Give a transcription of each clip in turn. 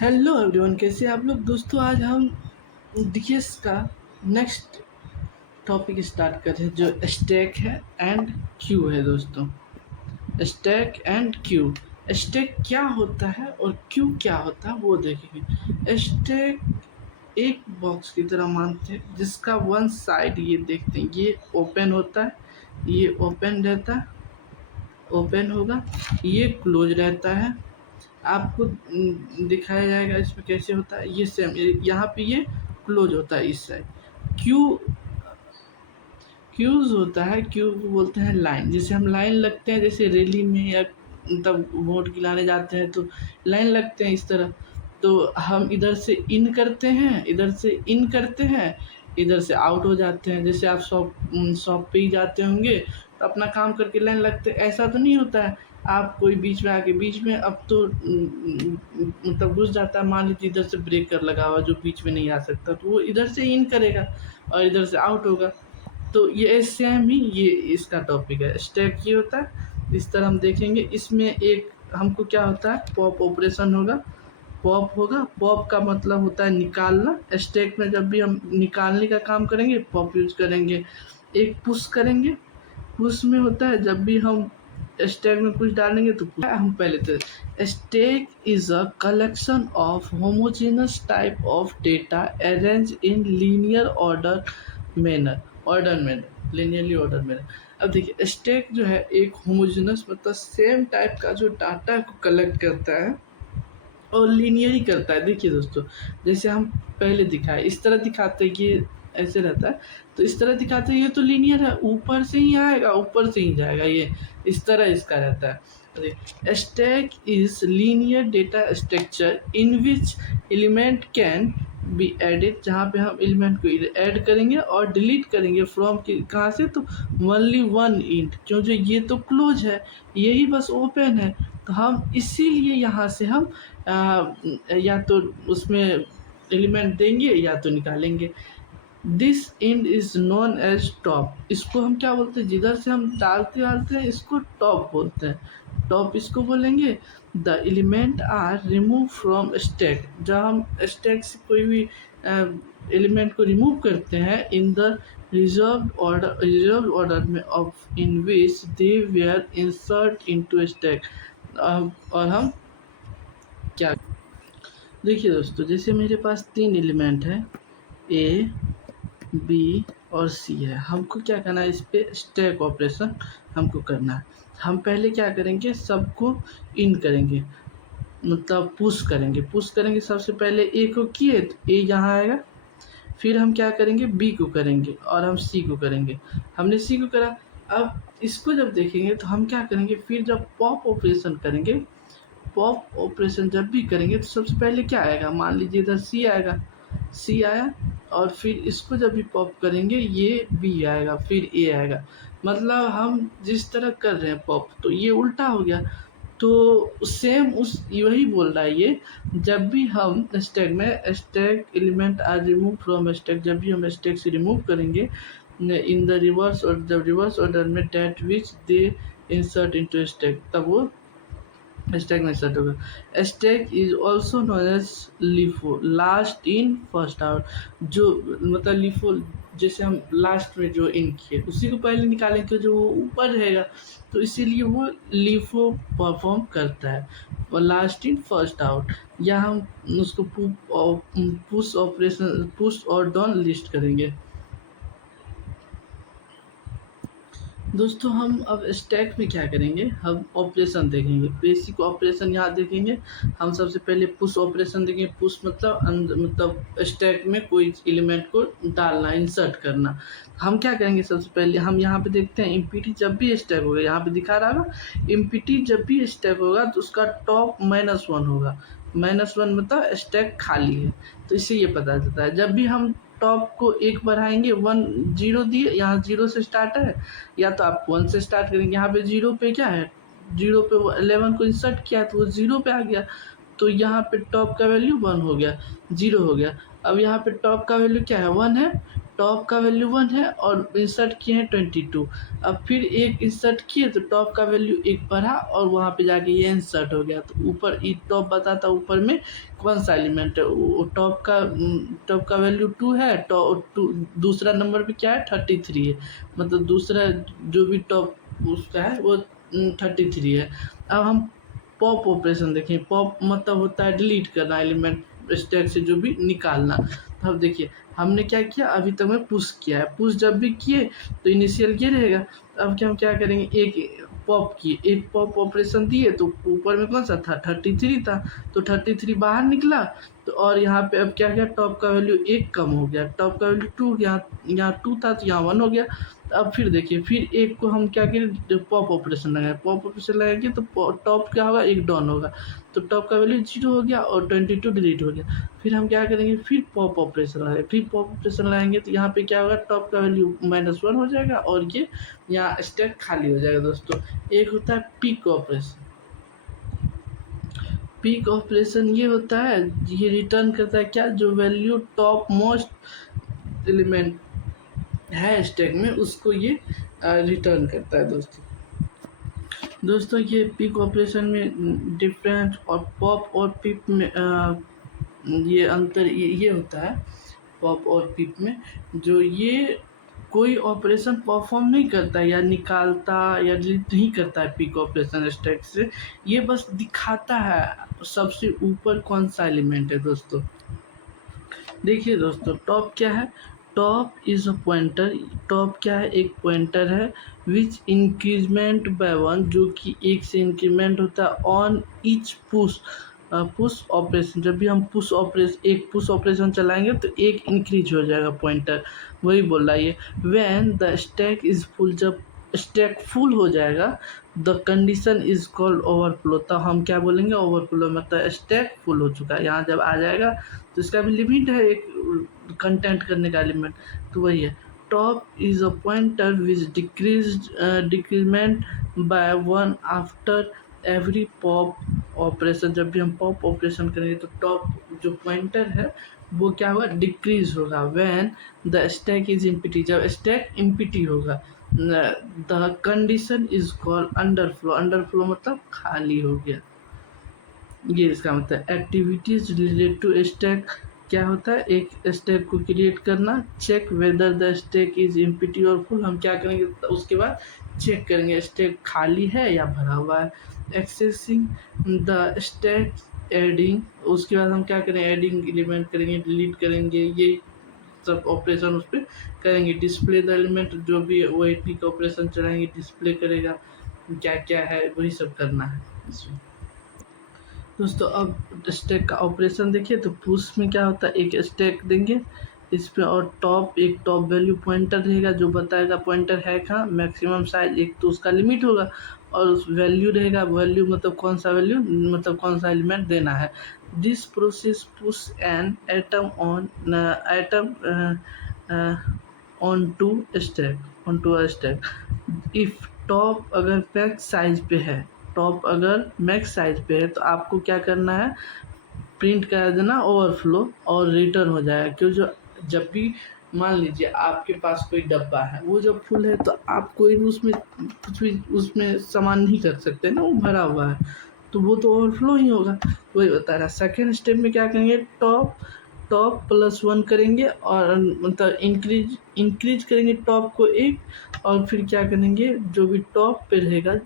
Hello everyone, कैसे आप लोग। दोस्तों आज हम डीएस का नेक्स्ट टॉपिक स्टार्ट कर रहे हैं जो स्टैक है एंड क्यू है। दोस्तों स्टैक एंड क्यू, स्टैक क्या होता है और क्यू क्या होता है वो देखेंगे। स्टैक एक बॉक्स की तरह मानते हैं जिसका वन साइड ये देखते हैं, ये ओपन होता है, ये ओपन रहता है, ओपन होगा, ये क्लोज रहता है। आपको दिखाया जाएगा इसमें कैसे होता है। ये सेम यहाँ पे ये क्लोज होता है इस साइड। क्यू क्यूज होता है, क्यू को बोलते हैं लाइन। जैसे हम लाइन लगते हैं, जैसे रैली में या तब वोट गिराने जाते हैं तो लाइन लगते हैं इस तरह। तो हम इधर से इन करते हैं, इधर से इन करते हैं, इधर से आउट हो जाते हैं। जैसे आप शॉप पे ही जाते होंगे तो अपना काम करके लाइन लगते हैं, ऐसा तो नहीं होता है। आप कोई बीच में आके, बीच में अब तो मतलब घुस जाता है। मान लीजिए इधर से ब्रेकर लगा हुआ जो बीच में नहीं आ सकता, तो वो इधर से इन करेगा और इधर से आउट होगा। तो ये सेम ही ये इसका टॉपिक है। स्टैक ये होता है, इस तरह हम देखेंगे। इसमें एक हमको क्या होता है, पॉप ऑपरेशन होगा। पॉप होगा, पॉप का मतलब होता है निकालना। स्टैक में जब भी हम निकालने का काम करेंगे पॉप यूज करेंगे। एक पुश करेंगे, पुश में होता है जब भी हम स्टैक में कुछ डालेंगे तो हम पहले तो stack is a collection of homogeneous type of data arrange in linear order manner linearly order manner. अब देखिए स्टैक जो है एक होमोजेनस मतलब सेम टाइप का जो डाटा को कलेक्ट करता है और लीनियरी करता है। देखिए दोस्तों, जैसे हम पहले दिखाए इस तरह दिखाते हैं, ये ऐसे रहता है तो इस तरह दिखाते हैं, ये तो लीनियर है, ऊपर से ही आएगा, ऊपर से ही जाएगा, ये इस तरह इसका रहता है। Stack is linear data structure in which element can be added, जहाँ पे हम एलिमेंट को ऐड करेंगे और डिलीट करेंगे फ्रॉम कहाँ से, तो ओनली वन इंट, क्यों जो ये तो क्लोज है, यही बस ओपन है। तो हम इसीलिए यहाँ से हम या तो उसमें एलिमेंट देंगे या तो निकालेंगे। This end is known as top, इसको हम क्या बोलते हैं, जिधर से हम डालते हैं इसको टॉप बोलते हैं। टॉप इसको बोलेंगे। The element are remove from stack, जब हम स्टैक से कोई भी एलिमेंट को रिमूव करते हैं इन द रिजर्व ऑर्डर में of in which they were insert into stack. और हम क्या, देखिए दोस्तों, जैसे मेरे पास तीन एलिमेंट है, ए बी और सी है। हमको क्या करना है, इस पर स्टैक ऑपरेशन हमको करना है। हम पहले क्या करेंगे, सबको इन करेंगे, मतलब पुश करेंगे। सबसे पहले ए को किए तो ए यहाँ आएगा, फिर हम क्या करेंगे, बी को करेंगे और हम सी को करेंगे। हमने सी को करा। अब इसको जब देखेंगे तो हम क्या करेंगे, फिर जब पॉप ऑपरेशन करेंगे, पॉप ऑपरेशन जब भी करेंगे तो सबसे पहले क्या आएगा, मान लीजिए इधर सी आएगा, सी आया, और फिर इसको जब भी पॉप करेंगे ये बी आएगा, फिर ए आएगा। मतलब हम जिस तरह कर रहे हैं पॉप, तो ये उल्टा हो गया। तो सेम उस वही बोल रहा है ये, जब भी हम स्टैक में stack element are remove from stack, जब भी हम स्टैक से रिमूव करेंगे इन द रिवर्स, और जब रिवर्स ऑर्डर में that which they insert into stack, तब वो स्टैक में स्टार्ट होगा। Stack is also known as LIFO, last in first out. जो मतलब लिफो, जैसे हम लास्ट में जो इन किए उसी को पहले निकालें तो जो वो ऊपर रहेगा, तो इसीलिए वो लिफो परफॉर्म करता है, और लास्ट इन फर्स्ट आउट। या हम उसको पुश ऑपरेशन, पुश और डाउन लिस्ट करेंगे। दोस्तों हम अब स्टैक में क्या करेंगे, हम ऑपरेशन देखेंगे, बेसिक ऑपरेशन यहाँ देखेंगे। हम सबसे पहले पुश ऑपरेशन देखेंगे। पुश मतलब स्टैक में कोई एलिमेंट को डालना, इंसर्ट करना। हम क्या करेंगे, सबसे पहले हम यहाँ पे देखते हैं इम्पीटी जब भी स्टैक होगा, यहाँ पे दिखा रहा होगा इम्पीटी जब भी स्टैक होगा तो उसका टॉप -1 होगा। -1 मतलब स्टैक खाली है, तो इससे ये पता चलता है। जब भी हम टॉप को एक बढ़ाएंगे, 1 0 दिए, यहाँ 0 से स्टार्ट है, या तो आप 1 से स्टार्ट करेंगे। यहाँ पे 0 पे क्या है, 0 पे 11 को इंसर्ट किया तो वो 0 पे आ गया, तो यहाँ पे टॉप का वैल्यू 1 हो गया, 0 हो गया। अब यहाँ पे टॉप का वैल्यू क्या है, 1 है, टॉप का वैल्यू 1 है और इंसर्ट किए हैं 22। अब फिर एक इंसर्ट किए तो टॉप का वैल्यू 1 बढ़ा और वहाँ पे जाके ये इंसर्ट हो गया। तो ऊपर ये टॉप बताता ऊपर में कौन सा एलिमेंट है। टॉप का वैल्यू 2 है, टू दूसरा नंबर पे क्या है 33 है, मतलब दूसरा जो भी टॉप उसका है वो 33 है। अब हम पॉप ऑपरेशन देखें। पॉप मतलब होता है डिलीट करना एलिमेंट स्टैक से जो भी निकालना। तो अब देखिए हमने क्या किया, अभी तक में पुश किया है। पुश जब भी किए तो इनिशियल ये रहेगा। अब क्या हम क्या करेंगे, एक पॉप ऑपरेशन दिए तो ऊपर में कौन सा था 33 था, तो 33 बाहर निकला। तो और यहाँ पे अब क्या गया, टॉप का वैल्यू 1 कम हो गया, टॉप का वैल्यू 2, यहाँ 2 था तो यहाँ 1 हो गया। तो अब फिर देखिए फिर एक को हम क्या करें, पॉप ऑपरेशन लगाए। पॉप ऑपरेशन लगाएंगे तो टॉप क्या होगा, 1 डाउन होगा, तो टॉप का वैल्यू 0 हो गया और 22 डिलीट हो गया। फिर हम क्या करेंगे, फिर पॉप ऑपरेशन लगाए। फिर पॉप ऑपरेशन लगाएंगे तो यहाँ पे क्या होगा, टॉप का वैल्यू -1 हो जाएगा और ये यहाँ स्टैक खाली हो जाएगा दोस्तों। एक होता है पिक ऑपरेशन। पिक ऑपरेशन ये होता है, ये रिटर्न करता है क्या, जो वैल्यू टॉप मोस्ट एलिमेंट है स्टैक में उसको ये रिटर्न करता है दोस्तों ये पिक ऑपरेशन में डिफरेंट और पॉप और पिप में ये अंतर ये होता है। पॉप और पिप में जो ये कोई ऑपरेशन परफॉर्म नहीं करता या निकालता या डिलीट नहीं करता है पिक ऑपरेशन स्टैक से, ये बस दिखाता है सबसे ऊपर कौन सा एलिमेंट है दोस्तों। देखिए दोस्तों टॉप क्या है, top is a pointer. Top क्या है, एक पॉइंटर है विच इंक्रीजमेंट बाय 1, जो कि 1 से इंक्रीमेंट होता है ऑन ईच पुश ऑपरेशन। जब भी हम एक पुश ऑपरेशन चलाएंगे तो एक इंक्रीज हो जाएगा पॉइंटर, वही बोल रहा है ये। When the stack is full, जब स्टैक फुल हो जाएगा, the condition is called overflow. तो हम क्या बोलेंगे, ओवरफ्लो, मतलब स्टैक फुल हो चुका है। यहाँ जब आ जाएगा तो इसका भी लिमिट है एक कंटेंट करने का एलिमेंट, तो वही है। Top is a pointer which decrement by 1 after every pop operation. जब भी हम पॉप ऑपरेशन करेंगे तो टॉप जो पॉइंटर है वो क्या होगा, डिक्रीज होगा। When the stack is empty, जब स्टैक इम्पिटी होगा। The condition is called underflow. Underflow मतलब खाली हो गया, ये इसका मतलब। एक्टिविटीज रिलेटेड टू स्टैक क्या होता है, एक स्टैक को क्रिएट करना। Check whether the stack is empty और फुल, हम क्या करेंगे उसके बाद चेक करेंगे स्टैक खाली है या भरा हुआ है। एक्सेसिंग द स्टैक, एडिंग, उसके बाद हम क्या करेंगे, एडिंग एलिमेंट करेंगे, डिलीट करेंगे, ये सब ऑपरेशन उस पर करेंगे। डिस्प्ले द एलिमेंट, जो भी वही पिक ऑपरेशन चलाएंगे डिस्प्ले करेगा क्या क्या है, वही सब करना है इसमें दोस्तों। अब स्टैक का ऑपरेशन देखिए तो पुश में क्या होता है, एक स्टैक देंगे इस पे और एक टॉप वैल्यू पॉइंटर रहेगा जो बताएगा पॉइंटर है कहाँ। मैक्सिमम साइज एक तो उसका लिमिट होगा और उस वैल्यू रहेगा, वैल्यू मतलब कौन सा वैल्यू, मतलब कौन सा एलिमेंट देना है। This process push an atom on to stack if top अगर मैक्स साइज पे है, टॉप अगर मैक्स साइज पे है तो आपको क्या करना है, प्रिंट करा देना ओवरफ्लो और रिटर्न हो जाएगा। क्यों, जो जब भी मान लीजिए आपके पास कोई डब्बा है, वो जब फुल है तो आप कोई भी उसमें कुछ भी उसमें सामान नहीं कर सकते ना, वो भरा हुआ है तो वो तो ओवरफ्लो ही होगा, वही बता रहा। सेकेंड स्टेप में क्या करेंगे, टॉप +1 करेंगे और मतलब इंक्रीज करेंगे टॉप को 1 और फिर क्या करेंगे, जो भी टॉप पे रहेगा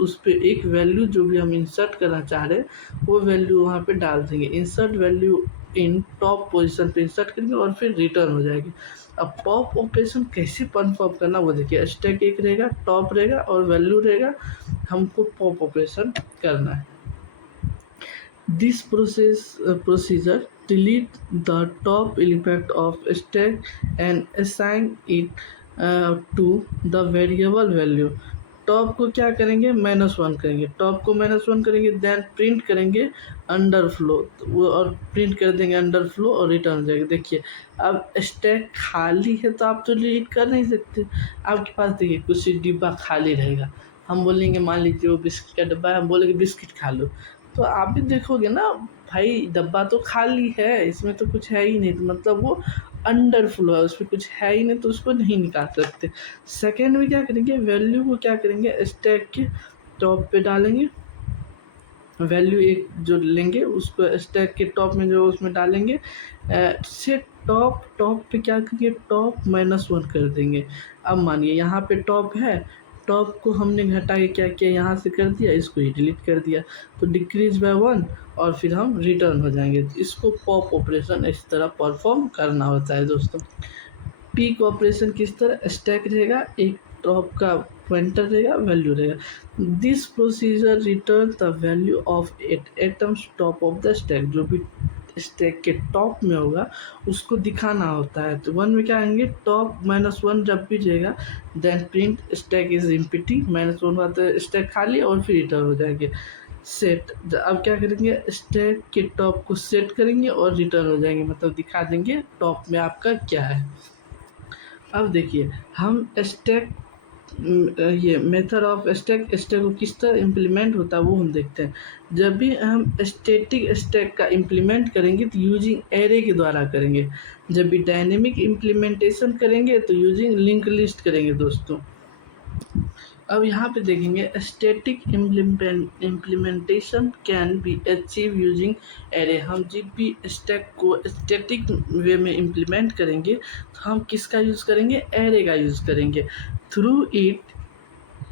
उस पर एक वैल्यू जो भी हम इंसर्ट करना चाह रहे हैं वो वैल्यू वहाँ पे डाल देंगे। Insert value in top position पे इंसर्ट करेंगे और फिर रिटर्न हो जाएगी। अब पॉप ऑपरेशन कैसे परफॉर्म करना वो देखिए, स्टैक एक रहेगा, टॉप रहेगा और वैल्यू रहेगा, हमको पॉप ऑपरेशन करना है। This procedure delete the top element of stack and assign it to the variable value। Top को क्या करेंगे, -1 करेंगे, टॉप को -1 करेंगे, देन प्रिंट करेंगे अंडरफ्लो, वो और प्रिंट कर देंगे अंडरफ्लो और रिटर्न हो जाएगा। देखिए अब स्टैक खाली है तो आप तो डिलीट कर नहीं सकते। आपके पास देखिए कुछ डिब्बा खाली रहेगा, हम बोलेंगे मान लीजिए वो बिस्किट का डब्बा है, हम बोलेंगे बिस्किट खा लो, तो आप भी देखोगे ना भाई डब्बा तो खाली है, इसमें तो कुछ है ही नहीं, तो मतलब वो अंडर फ्लो है, उसमें कुछ है ही नहीं तो उसको नहीं निकाल सकते। सेकेंड में क्या करेंगे, वैल्यू को क्या करेंगे, स्टैक के टॉप पे डालेंगे, वैल्यू एक जो लेंगे उसको स्टैक के टॉप में जो उसमें डालेंगे, से टॉप पे क्या करेंगे, टॉप -1 कर देंगे। अब मानिए यहाँ पे टॉप है, टॉप को हमने घटा के क्या किया, यहाँ से कर दिया, इसको ही डिलीट कर दिया, तो डिक्रीज बाय 1 और फिर हम रिटर्न हो जाएंगे। तो इसको पॉप ऑपरेशन इस तरह परफॉर्म करना होता है दोस्तों। पीक ऑपरेशन किस तरह, स्टैक रहेगा, एक टॉप का पॉइंटर रहेगा, वैल्यू रहेगा। This procedure return the value of at atoms top of the stack, जो भी स्टैक के टॉप में होगा उसको दिखाना होता है। तो 1 में क्या आएंगे, टॉप -1 जब भी रहेगा then print stack is empty, -1 हुआ तो स्टैक खाली और फिर रिटर्न हो जाएंगे। सेट, अब क्या करेंगे, स्टैक के टॉप को सेट करेंगे और रिटर्न हो जाएंगे, मतलब दिखा देंगे टॉप में आपका क्या है। अब देखिए हम स्टैक, ये मेथड ऑफ स्टैक को किस तरह इम्प्लीमेंट होता है वो हम देखते हैं। जब भी हम स्टैटिक स्टैक का इम्प्लीमेंट करेंगे तो यूजिंग एरे के द्वारा करेंगे, जब भी डायनेमिक इम्प्लीमेंटेशन करेंगे तो यूजिंग लिंक लिस्ट करेंगे दोस्तों। अब यहाँ पे देखेंगे static implementation can be achieve using array. हम जब भी स्टैक को स्टैटिक वे में इम्प्लीमेंट करेंगे तो हम किसका यूज़ करेंगे, एरे का यूज़ करेंगे। Through it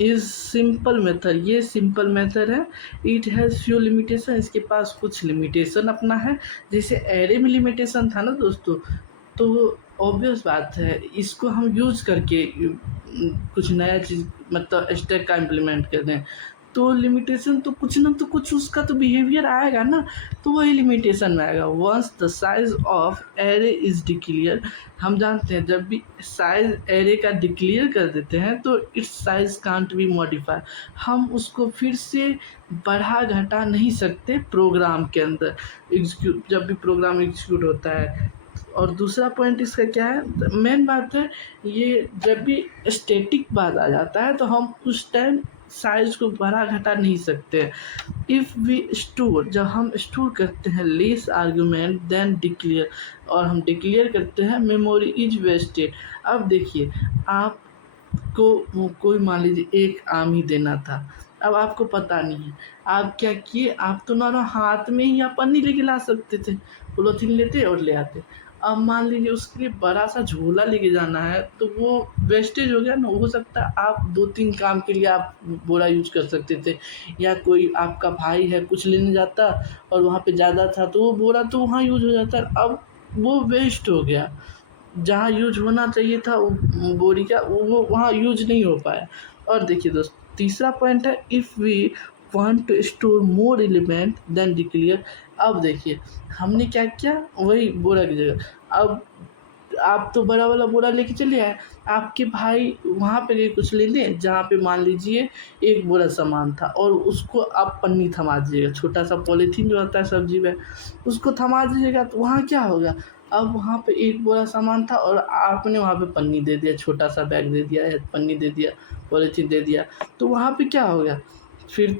is simple method, ये सिंपल मेथड है। इट हैज़ फ्यू लिमिटेशन, इसके पास कुछ लिमिटेशन अपना है, जैसे एरे में लिमिटेशन था ना दोस्तों, तो ऑब्वियस बात है इसको हम यूज़ करके कुछ नया चीज़ मतलब स्टैक का इम्प्लीमेंट कर दें तो लिमिटेशन तो कुछ ना तो कुछ उसका तो बिहेवियर आएगा ना, तो वही लिमिटेशन में आएगा। Once the size of array is declare, हम जानते हैं जब भी साइज एरे का डिक्लेयर कर देते हैं तो it's size can't be modify, हम उसको फिर से बढ़ा घटा नहीं सकते प्रोग्राम के अंदर एग्जीक्यूट, जब भी प्रोग्राम एग्जीक्यूट होता है। और दूसरा पॉइंट इसका क्या है, मेन बात है ये जब भी स्टैटिक बात आ जाता है तो हम उस टाइम साइज को बढ़ा घटा नहीं सकते। इफ़ वी स्टोर, जब हम स्टोर करते हैं लेस आर्ग्यूमेंट देन डिक्लेयर, और हम डिक्लेयर करते हैं मेमोरी इज वेस्टेड। अब देखिए आपको कोई मान लीजिए एक आम ही देना था, अब आपको पता नहीं है, आप क्या किए, आप तो ना हाथ में ही या पन्नी लेके ला सकते थे, पॉलीथीन लेते और ले आते। अब मान लीजिए उसके लिए बड़ा सा झोला लेके जाना है तो वो वेस्टेज हो गया ना, हो सकता है आप 2-3 काम के लिए आप बोरा यूज कर सकते थे, या कोई आपका भाई है कुछ लेने जाता और वहाँ पे ज़्यादा था तो वो बोरा तो वहाँ यूज हो जाता, अब वो वेस्ट हो गया, जहाँ यूज होना चाहिए था वो बोरी का वो वहाँ यूज नहीं हो पाया। और देखिए दोस्त तीसरा पॉइंट है, if we want to store more element then declare. अब देखिए हमने क्या किया, वही बोरा की जगह अब आप तो बड़ा वाला बोरा लेके चले आए, आपके भाई वहाँ पे गए कुछ लेने जहाँ पे मान लीजिए एक बोरा सामान था और उसको आप पन्नी थमा दीजिएगा, छोटा सा पॉलीथीन जो आता है सब्जी में उसको थमा दीजिएगा, तो वहाँ क्या होगा, अब वहाँ पे एक बोरा सामान था और आपने वहाँ पे पन्नी दे दिया, छोटा सा बैग दे दिया या पन्नी दे दिया, पॉलीथीन दे दिया, तो वहाँ पे क्या हो गया, फिर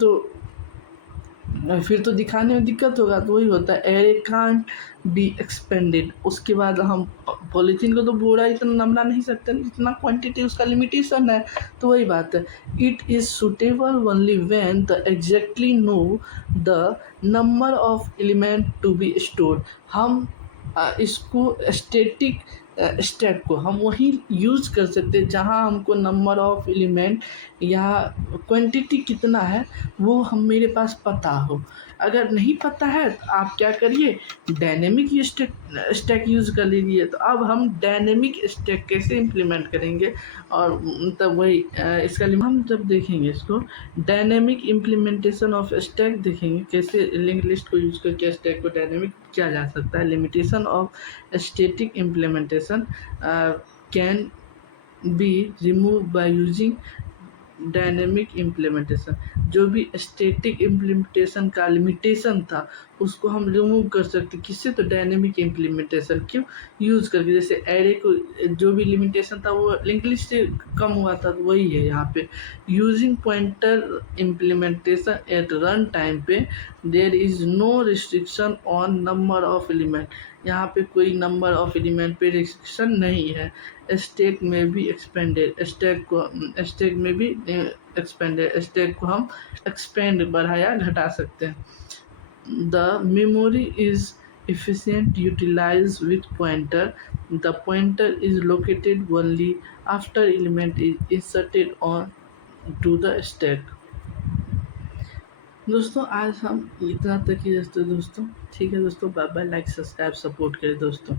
तो दिखाने में दिक्कत होगा। तो वही होता है एरे कांट बी एक्सपेंडेड। उसके बाद हम पॉलीथीन को तो बोरा इतना नमला नहीं सकते, इतना क्वांटिटी उसका लिमिटेशन है, तो वही बात है। It is suitable only when the exactly know the number of element to be stored. हम इसको स्टैटिक स्टैक को हम वहीं यूज़ कर सकते हैं जहाँ हमको नंबर ऑफ एलिमेंट या क्वांटिटी कितना है वो हम मेरे पास पता हो। अगर नहीं पता है तो आप क्या करिए, डायनेमिक स्टैक यूज़ कर लीजिए। तो अब हम डायनेमिक स्टैक कैसे इम्प्लीमेंट करेंगे, और तब वही इसका हम जब देखेंगे इसको डायनेमिक इम्प्लीमेंटेशन ऑफ स्टैक देखेंगे कैसे लिंक लिस्ट को यूज़ करके स्टैक को डायनेमिक किया जा सकता है। Limitation of static implementation can be remove by using dynamic implementation. जो भी स्टैटिक इम्प्लीमेंटेशन का लिमिटेशन था उसको हम रिमूव कर सकते किससे, तो डायनेमिक इम्प्लीमेंटेशन क्यों यूज़ करके। जैसे एरे को जो भी लिमिटेशन था वो लिंक लिस्ट से कम हुआ था, तो वही है यहाँ पे using pointer implementation at run time पे there is no restriction on number of element. यहाँ पे कोई नंबर ऑफ एलिमेंट पे रिस्ट्रिक्शन नहीं है। स्टैक में भी एक्सपेंडेड, स्टैक में भी एक्सपेंडेड, स्टैक को हम एक्सपेंड बढ़ाया घटा सकते हैं। The memory is efficient utilized with pointer. The pointer is located only after element is inserted on to the stack. दोस्तों आज हम इतना तक ही दोस्तों। ठीक है दोस्तों, bye bye, like subscribe support करें दोस्तों।